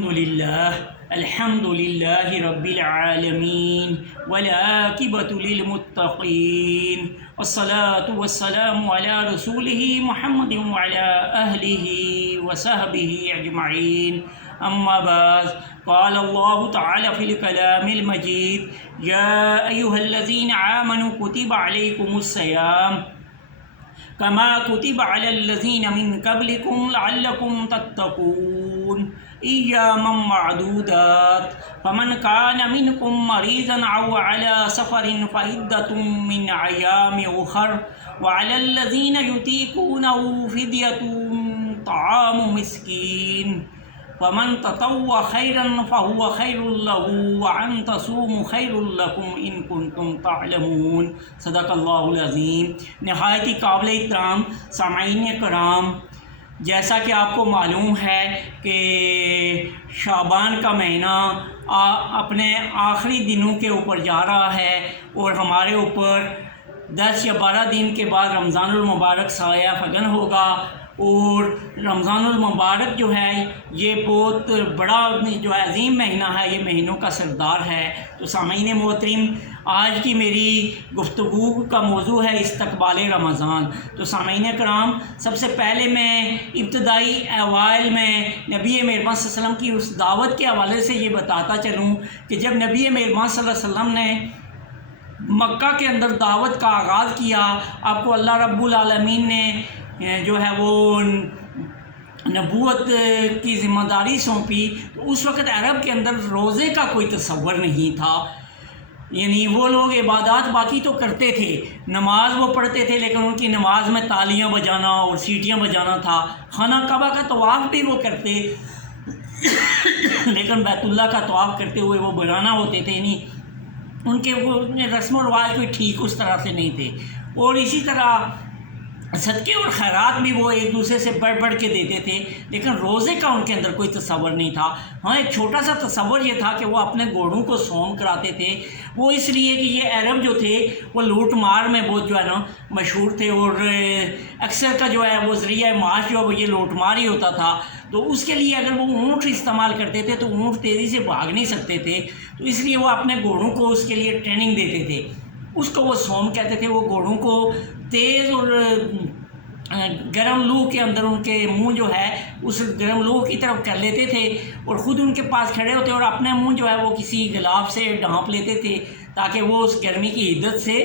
الحمد لله رب العالمين والعاقبة للمتقين والصلاة والسلام على رسوله محمد وعلى أهله وصحبه أجمعين أما بعد قال الله تعالى في الكلام المجيد يا أيها الذين آمنوا كتب عليكم الصيام كما كتب على الذين من قبلكم لعلكم تتقون أياما معدودات فمن كان منكم مريضا أو على سفر فعدة من أيام أخر وعلى الذين يطيقونه فدية طعام مسكين فمن تطوع خيرا فهو خير له وأن تصوموا خير لكم إن كنتم تعلمون صدق اللہ العظیم۔ نہایت ہی قابل احترام سامعین کرام، جیسا کہ آپ کو معلوم ہے کہ شعبان کا مہینہ اپنے آخری دنوں کے اوپر جا رہا ہے اور ہمارے اوپر 10 یا 12 دن کے بعد رمضان المبارک سایہ فگن ہوگا، اور رمضان المبارک جو ہے یہ بہت بڑا جو ہے عظیم مہینہ ہے، یہ مہینوں کا سردار ہے۔ تو سامعین محترم، آج کی میری گفتگو کا موضوع ہے استقبال رمضان۔ تو سامعین کرام، سب سے پہلے میں ابتدائی اوائل میں نبی مہربان صلی اللہ علیہ وسلم کی اس دعوت کے حوالے سے یہ بتاتا چلوں کہ جب نبی مہربان صلی اللہ علیہ وسلم نے مکہ کے اندر دعوت کا آغاز کیا، آپ کو اللہ رب العالمین نے جو ہے وہ نبوت کی ذمہ داری سونپی، تو اس وقت عرب کے اندر روزے کا کوئی تصور نہیں تھا۔ یعنی وہ لوگ عبادات باقی تو کرتے تھے، نماز وہ پڑھتے تھے، لیکن ان کی نماز میں تالیاں بجانا اور سیٹیاں بجانا تھا۔ خانہ کعبہ کا طواف بھی وہ کرتے لیکن بیت اللہ کا طواف کرتے ہوئے وہ بنانا ہوتے تھے، یعنی ان کے وہ رسم و رواج کوئی ٹھیک اس طرح سے نہیں تھے۔ اور اسی طرح صدقے اور خیرات بھی وہ ایک دوسرے سے بڑھ بڑھ کے دیتے تھے، لیکن روزے کا ان کے اندر کوئی تصور نہیں تھا۔ ہاں، ایک چھوٹا سا تصور یہ تھا کہ وہ اپنے گھوڑوں کو صوم کراتے تھے، وہ اس لیے کہ یہ عرب جو تھے وہ لوٹ مار میں بہت جو ہے نا مشہور تھے، اور اکثر کا جو ہے وہ ذریعہ معاش جو ہے وہ یہ لوٹ مار ہی ہوتا تھا۔ تو اس کے لیے اگر وہ اونٹ استعمال کرتے تھے تو اونٹ تیزی سے بھاگ نہیں سکتے تھے، تو اس لیے وہ اپنے گھوڑوں کو اس کے لیے ٹریننگ دیتے تھے، اس کو وہ صوم کہتے تھے۔ وہ گھوڑوں کو تیز اور گرم لو کے اندر ان کے منہ جو ہے اس گرم لو کی طرف کر لیتے تھے، اور خود ان کے پاس کھڑے ہوتے اور اپنے منہ جو ہے وہ کسی غلاف سے ڈھانپ لیتے تھے تاکہ وہ اس گرمی کی حدت سے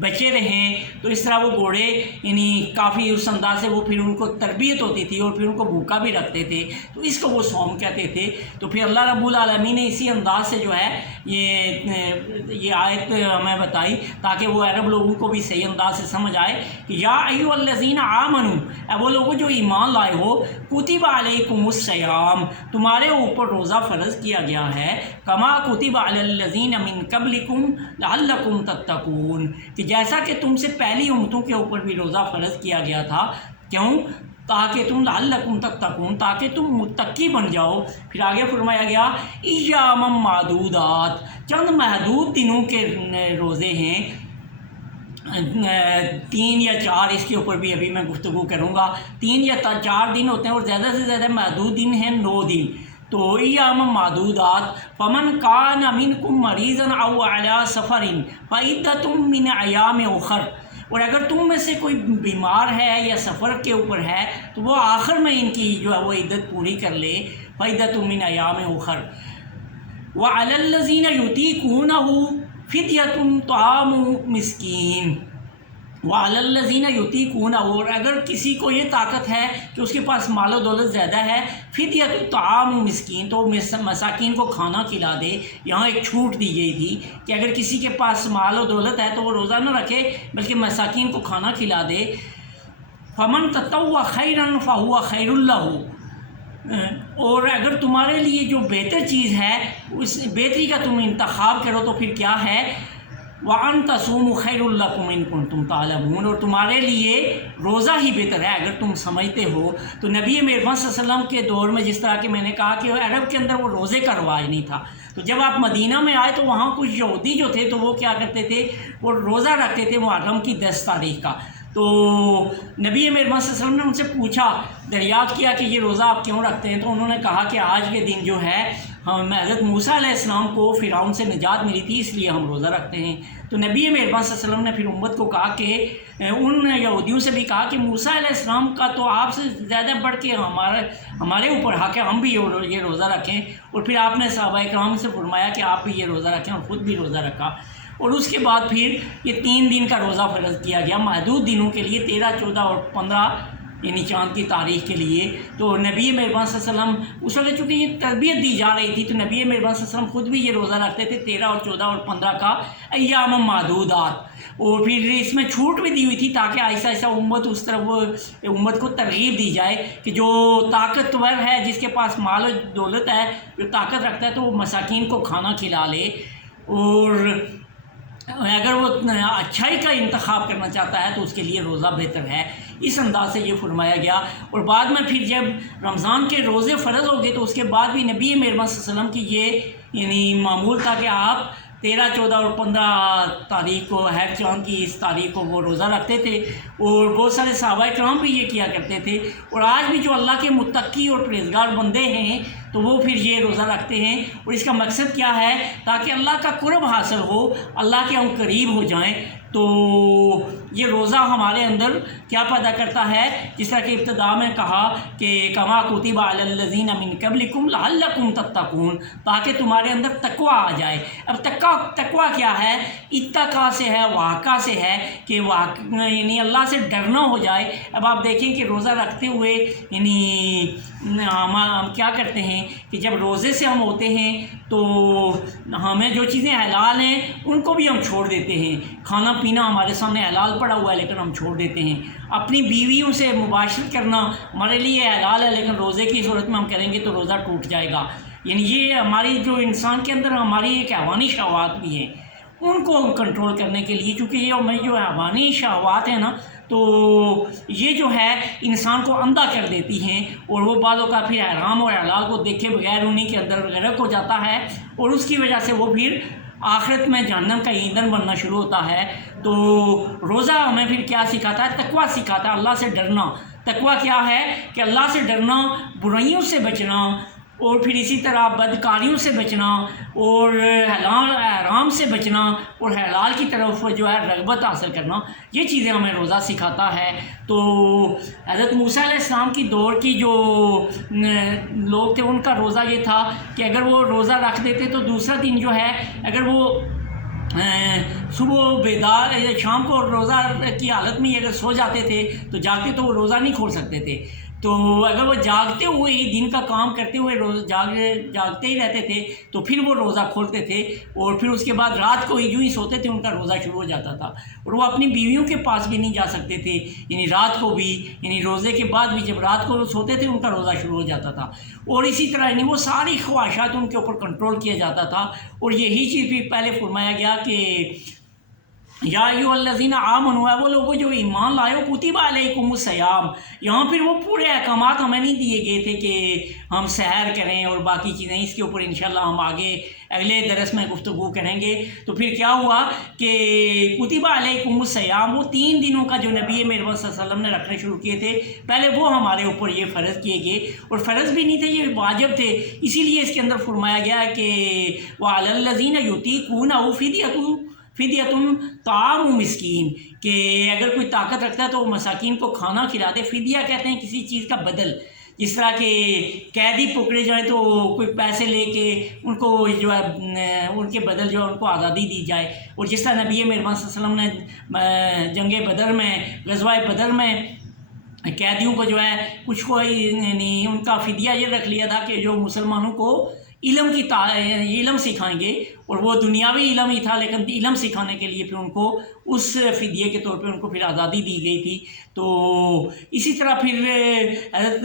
بچے رہیں۔ تو اس طرح وہ گھوڑے یعنی کافی اس انداز سے وہ پھر ان کو تربیت ہوتی تھی اور پھر ان کو بھوکا بھی رکھتے تھے، تو اس کو وہ صوم کہتے تھے۔ تو پھر اللہ رب العالمین نے اسی انداز سے جو ہے یہ آیت ہمیں بتائی تاکہ وہ عرب لوگوں کو بھی صحیح انداز سے سمجھ آئے کہ یا ایھا الذین آمنو، اے وہ لوگوں جو ایمان لائے ہو، کتب علیکم الصیام، تمہارے اوپر روزہ فرض کیا گیا ہے، کما کتب علی الذین من قبلکم لعلکم تتقون، کہ جیسا کہ تم سے پہلی امتوں کے اوپر بھی روزہ فرض کیا گیا تھا، کیوں؟ تاکہ تم لعلکم تتقون، تاکہ تم متقی بن جاؤ۔ پھر آگے فرمایا گیا ایاما معدودات، چند محدود دنوں کے روزے ہیں، 3 یا 4، اس کے اوپر بھی ابھی میں گفتگو کروں گا۔ 3 یا 4 دن ہوتے ہیں، اور زیادہ سے زیادہ محدود دن ہیں 9 دن۔ تو ایام معدودات فمن کان منکم مریضا او علی سفر فعدۃ من ایام اخر، اور اگر تم میں سے کوئی بیمار ہے یا سفر کے اوپر ہے تو وہ آخر میں ان کی جو ہے وہ عدت پوری کر لے، فعدۃ من ایام اخر۔ وعلی الذین یطیقونہ فدیۃ طعام مسکین، وعلی الذین یطیقونہ، اور اگر کسی کو یہ طاقت ہے کہ اس کے پاس مال و دولت زیادہ ہے، فدیۃ طعام مسکین، تو مساکین کو کھانا کھلا دے۔ یہاں ایک چھوٹ دی گئی تھی کہ اگر کسی کے پاس مال و دولت ہے تو وہ روزہ نہ رکھے بلکہ مساکین کو کھانا کھلا دے۔ فمن تطوع خیرا فہو خیر لہ، اور اگر تمہارے لیے جو بہتر چیز ہے اس بہتری کا تم انتخاب کرو تو پھر کیا ہے، وَأَن تَصُومُوا خَيْرٌ لَكُمْ إِن كُنتُمْ تَعْلَمُونَ، اور تمہارے لیے روزہ ہی بہتر ہے اگر تم سمجھتے ہو۔ تو نبی مہربان صلی اللہ علیہ وسلم کے دور میں جس طرح کہ میں نے کہا کہ عرب کے اندر وہ روزے کا رواج نہیں تھا، تو جب آپ مدینہ میں آئے تو وہاں کچھ یہودی جو تھے تو وہ کیا کرتے تھے، وہ روزہ رکھتے تھے محرم کی 10 تاریخ کا۔ تو نبی مہربان صلی اللہ علیہ وسلم نے ان سے پوچھا، دریافت کیا کہ یہ روزہ آپ کیوں رکھتے ہیں؟ تو انہوں نے کہا کہ آج کے دن جو ہے ہم حضرت موسیٰ علیہ السلام کو فرعون سے نجات ملی تھی، اس لیے ہم روزہ رکھتے ہیں۔ تو نبی مہربان صلی اللہ علیہ وسلم نے پھر امت کو کہا کہ ان یہودیوں سے بھی کہا کہ موسیٰ علیہ السلام کا تو آپ سے زیادہ بڑھ کے ہمارے اوپر حق ہے، ہم بھی یہ روزہ رکھیں۔ اور پھر آپ نے صحابہ کرام سے فرمایا کہ آپ بھی یہ روزہ رکھیں، اور خود بھی روزہ رکھا۔ اور اس کے بعد پھر یہ 3 دن کا روزہ فرض کیا گیا محدود دنوں کے لیے، 13، 14 اور 15 یعنی چاند کی تاریخ کے لیے۔ تو نبی مہربان صلی اللہ علیہ وسلم اس وقت چونکہ یہ تربیت دی جا رہی تھی، تو نبی مہربان صلی اللہ علیہ وسلم خود بھی یہ روزہ رکھتے تھے 13 اور 14 اور 15 کا ایام معدودات۔ اور پھر اس میں چھوٹ بھی دی ہوئی تھی تاکہ آہستہ آہستہ امت کو ترغیب دی جائے کہ جو طاقتور ہے، جس کے پاس مال و دولت ہے، جو طاقت رکھتا ہے، تو وہ مساکین کو کھانا کھلا لے، اور اگر وہ اچھائی کا انتخاب کرنا چاہتا ہے تو اس کے لیے روزہ بہتر ہے۔ اس انداز سے یہ فرمایا گیا۔ اور بعد میں پھر جب رمضان کے روزے فرض ہو گئے تو اس کے بعد بھی نبی مہربان صلی اللہ علیہ وسلم کی یہ یعنی معمول تھا کہ آپ 13، 14 اور 15 تاریخ کو، ہر چاند کی اس تاریخ کو وہ روزہ رکھتے تھے، اور بہت سارے صحابہ کرام بھی یہ کیا کرتے تھے۔ اور آج بھی جو اللہ کے متقی اور پرہیزگار بندے ہیں تو وہ پھر یہ روزہ رکھتے ہیں، اور اس کا مقصد کیا ہے؟ تاکہ اللہ کا قرب حاصل ہو، اللہ کے ہم قریب ہو جائیں۔ تو یہ روزہ ہمارے اندر کیا پیدا کرتا ہے؟ جس طرح کہ ابتدا میں کہا کہ کما کتب علی الذین من قبلکم لعلکم تتقون، تاکہ تمہارے اندر تقوی آ جائے۔ اب تقوی کیا ہے؟ اتقا سے ہے، واقع سے ہے کہ یعنی اللہ سے ڈرنا ہو جائے۔ اب آپ دیکھیں کہ روزہ رکھتے ہوئے یعنی ہم کیا کرتے ہیں کہ جب روزے سے ہم ہوتے ہیں تو ہمیں جو چیزیں حلال ہیں ان کو بھی ہم چھوڑ دیتے ہیں۔ کھانا پینا ہمارے سامنے حلال پڑا ہوا ہے لیکن ہم چھوڑ دیتے ہیں۔ اپنی بیویوں سے مباشرت کرنا ہمارے لیے حلال ہے لیکن روزے کی صورت میں ہم کریں گے تو روزہ ٹوٹ جائے گا۔ یعنی یہ ہماری جو انسان کے اندر ہماری ایک حیوانی شہوات بھی ہیں، ان کو کنٹرول کرنے کے لیے، چونکہ یہ ہمیں جو حیوانی شہوات ہیں نا، تو یہ جو ہے انسان کو اندھا کر دیتی ہیں، اور وہ بعضوں کا پھر حرام اور حلال کو دیکھے بغیر انہی کے اندر غرق ہو جاتا ہے، اور اس کی وجہ سے وہ پھر آخرت میں جہنم کا ایندھن بننا شروع ہوتا ہے۔ تو روزہ ہمیں پھر کیا سکھاتا ہے؟ تقویٰ سکھاتا ہے، اللہ سے ڈرنا۔ تقویٰ کیا ہے؟ کہ اللہ سے ڈرنا، برائیوں سے بچنا، اور پھر اسی طرح بدکاریوں سے بچنا، اور حرام سے بچنا، اور حلال کی طرف جو ہے رغبت حاصل کرنا، یہ چیزیں ہمیں روزہ سکھاتا ہے۔ تو حضرت موسیٰ علیہ السلام کی دور کی جو لوگ تھے ان کا روزہ یہ تھا کہ اگر وہ روزہ رکھ دیتے تو دوسرا دن جو ہے اگر وہ صبح بیدار شام کو روزہ کی حالت میں اگر سو جاتے تھے تو جاگتے تو وہ روزہ نہیں کھول سکتے تھے۔ تو اگر وہ جاگتے ہوئے ہی دن کا کام کرتے ہوئے جاگتے ہی رہتے تھے تو پھر وہ روزہ کھولتے تھے، اور پھر اس کے بعد رات کو جو ہی سوتے تھے ان کا روزہ شروع ہو جاتا تھا، اور وہ اپنی بیویوں کے پاس بھی نہیں جا سکتے تھے، یعنی رات کو بھی، یعنی روزے کے بعد بھی جب رات کو سوتے تھے ان کا روزہ شروع ہو جاتا تھا، اور اسی طرح یعنی وہ ساری خواہشات ان کے اوپر کنٹرول کیا جاتا تھا۔ اور یہی چیز بھی پہلے فرمایا گیا کہ یا ایھا الذین آمنوا، وہ لوگوں جو ایمان لائے ہو، کتب علیکم الصیام، یہاں پھر وہ پورے احکامات ہمیں نہیں دیے گئے تھے کہ ہم سحر کریں اور باقی چیزیں، اس کے اوپر انشاءاللہ ہم آگے اگلے درس میں گفتگو کریں گے۔ تو پھر کیا ہوا کہ کتب علیکم الصیام، وہ 3 دنوں کا جو نبی مہربان صلی اللہ علیہ وسلم نے رکھنے شروع کیے تھے، پہلے وہ ہمارے اوپر یہ فرض کیے گئے، اور فرض بھی نہیں تھے، یہ واجب تھے، اسی لیے اس کے اندر فرمایا گیا ہے کہ وعلی الذین یطیقونہ فدیۃ طعام مسکین، کہ اگر کوئی طاقت رکھتا ہے تو وہ مساکین کو کھانا کھلا دے۔ فدیہ کہتے ہیں کسی چیز کا بدل، جس طرح کہ قیدی پکڑے جائیں تو کوئی پیسے لے کے ان کو جو ہے ان کے بدل جو ہے ان کو آزادی دی جائے، اور جس طرح نبی مہربان صلی اللہ علیہ وسلم نے جنگ بدر میں، غزوہ بدر میں قیدیوں کو جو ہے کچھ کو یعنی ان کا فدیہ یہ رکھ لیا تھا کہ جو مسلمانوں کو علم سکھائیں گے، اور وہ دنیاوی علم ہی تھا لیکن علم سکھانے کے لیے پھر ان کو اس فدیے کے طور پہ ان کو پھر آزادی دی گئی تھی۔ تو اسی طرح پھر حضرت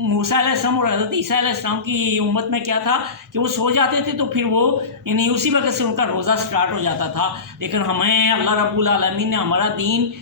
موسیٰ علیہ السلام اور حضرت عیسیٰ علیہ السلام کی امت میں کیا تھا کہ وہ سو جاتے تھے تو پھر وہ یعنی اسی وقت سے ان کا روزہ سٹارٹ ہو جاتا تھا۔ لیکن ہمیں اللہ رب العالمین نے ہمارا دین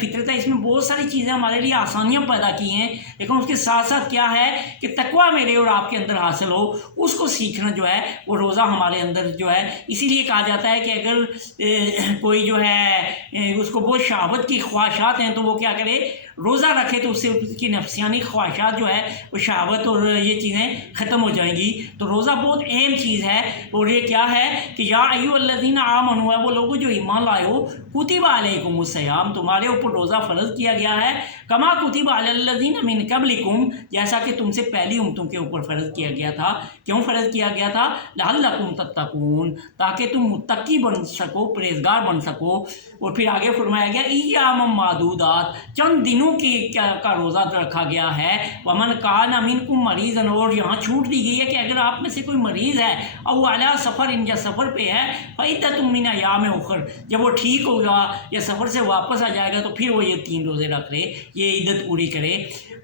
فطرت ہے، اس میں بہت ساری چیزیں ہمارے لیے آسانیاں پیدا کی ہیں، لیکن اس کے ساتھ ساتھ کیا ہے کہ تقویٰ میرے اور آپ کے اندر حاصل ہو، اس کو سیکھنا جو ہے وہ روزہ ہمارے اندر جو ہے اسی لیے کہا جاتا ہے کہ اگر کوئی جو ہے اس کو بہت شہوت کی خواہشات ہیں تو وہ کیا کرے، روزہ رکھے، تو اس سے اس کی نفسیانی خواہشات جو ہے وہ شہوت اور یہ چیزیں ختم ہو جائیں گی۔ تو روزہ بہت اہم چیز ہے، اور یہ کیا ہے کہ یا ایھا الذین آمنوا ہے وہ لوگوں جو ایمان لائے ہو، کتب علیکم الصیام تمہارے اوپر روزہ فرض کیا گیا ہے، کما کتب علی الذین من قبلکم جیسا کہ تم سے پہلی امتوں کے اوپر فرض کیا گیا تھا۔ کیوں فرض کیا گیا تھا؟ لعلکم تتقون تاکہ تم متقی بن سکو، پرہیزگار بن سکو۔ اور پھر آگے فرمایا گیا ایام معدودات چند دنوں کا روزہ رکھا گیا ہے، ومن کان منکم مریضا اور یہاں چھوٹ دی گئی ہے کہ اگر آپ میں سے کوئی مریض ہے او علی سفر یا سفر پہ ہے فعدۃ من ایام اخر جب وہ ٹھیک ہوگا یا سفر سے واپس آ جائے گا تو پھر وہ یہ 3 روزے رکھ لے، یہ عدت پوری کرے۔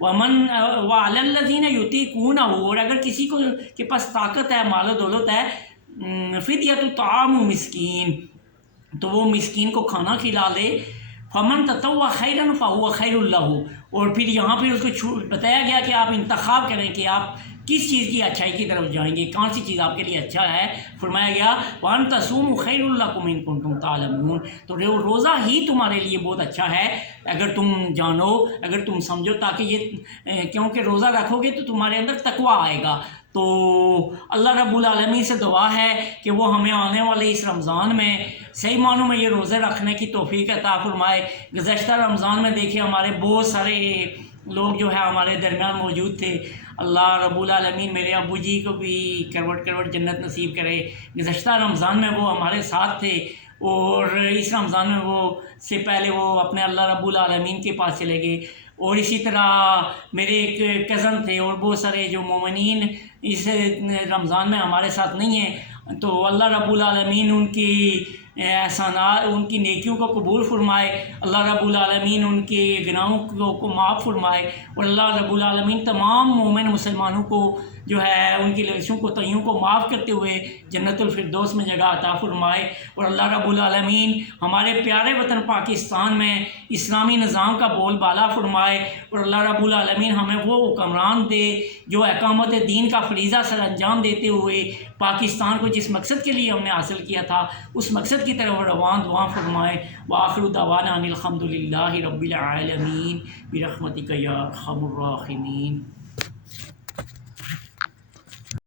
ومن وعلی الذین یطیقونہ اور اگر کسی کو کے پاس طاقت ہے، مال و دولت ہے، فدیۃ طعام مسکین تو وہ مسکین کو کھانا کھلا دے، فمن تطوع خیرا فہو خیر لہ اور پھر یہاں پہ اس کو بتایا گیا کہ آپ انتخاب کریں کہ آپ کس چیز کی اچھائی کی طرف جائیں گے، کون سی چیز آپ کے لیے اچھا ہے۔ فرمایا گیا وَأَن تَصُومُوا خَيْرٌ لَكُمْ إِن كُنتُمْ تَعْلَمُونَ تو روزہ ہی تمہارے لیے بہت اچھا ہے اگر تم جانو، اگر تم سمجھو، تاکہ یہ کیونکہ روزہ رکھو گے تو تمہارے اندر تقویٰ آئے گا۔ تو اللہ رب العالمین سے دعا ہے کہ وہ ہمیں آنے والے اس رمضان میں صحیح معنوں میں یہ روزے رکھنے کی توفیق عطا فرمائے۔ گزشتہ رمضان میں دیکھیں ہمارے بہت سارے لوگ جو ہے ہمارے درمیان موجود تھے، اللہ رب العالمین میرے ابو جی کو بھی کروٹ کروٹ جنت نصیب کرے۔ گزشتہ رمضان میں وہ ہمارے ساتھ تھے اور اس رمضان میں وہ سے پہلے وہ اپنے اللہ رب العالمین کے پاس چلے گئے۔ اور اسی طرح میرے ایک کزن تھے اور بہت سارے جو مومنین اس رمضان میں ہمارے ساتھ نہیں ہیں، تو اللہ رب العالمین ان کی احسانات، ان کی نیکیوں کو قبول فرمائے، اللہ رب العالمین ان کے گناہوں کو معاف فرمائے، اور اللہ رب العالمین تمام مومن مسلمانوں کو جو ہے ان کی لغزشوں کو تہیوں کو معاف کرتے ہوئے جنت الفردوس میں جگہ عطا فرمائے۔ اور اللہ رب العالمین ہمارے پیارے وطن پاکستان میں اسلامی نظام کا بول بالا فرمائے، اور اللہ رب العالمین ہمیں وہ حکمران دے جو اقامت دین کا فریضہ سر انجام دیتے ہوئے پاکستان کو جس مقصد کے لیے ہم نے حاصل کیا تھا اس مقصد کی طرف روان دعا فرمائے۔ وآخر دعوانا ان الحمد للہ رب العالمین برحمتک یا ارحم الراحمین۔